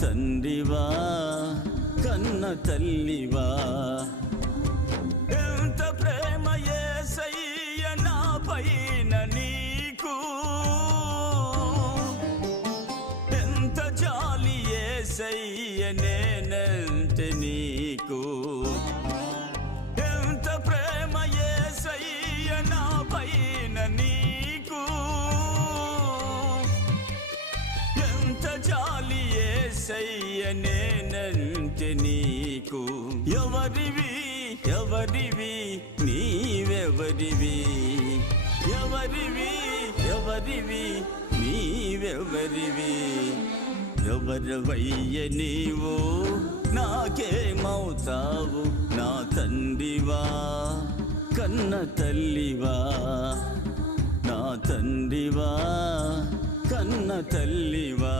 తండ్రివా కన్న తల్లివా. ఎంత ప్రేమ యేసయ్య నా పైన నీకు, ఎంత జాలి యేసయ్య నేనంటే నీకు. ఎంత ప్రేమ యేసయ్య నా పైన నీకు, ఎంత జాలి యేసయ్య నేనంటే నీకు. ఎవరివి ఎవరివి నీవెవరివి, ఎవరివి ఎవరివి నీవెవరివి. ఎవరివయ్య నీవు నాకేమవుతావు, నా తండ్రివా కన్న తల్లివా. నా తండ్రివా కన్న తల్లివా.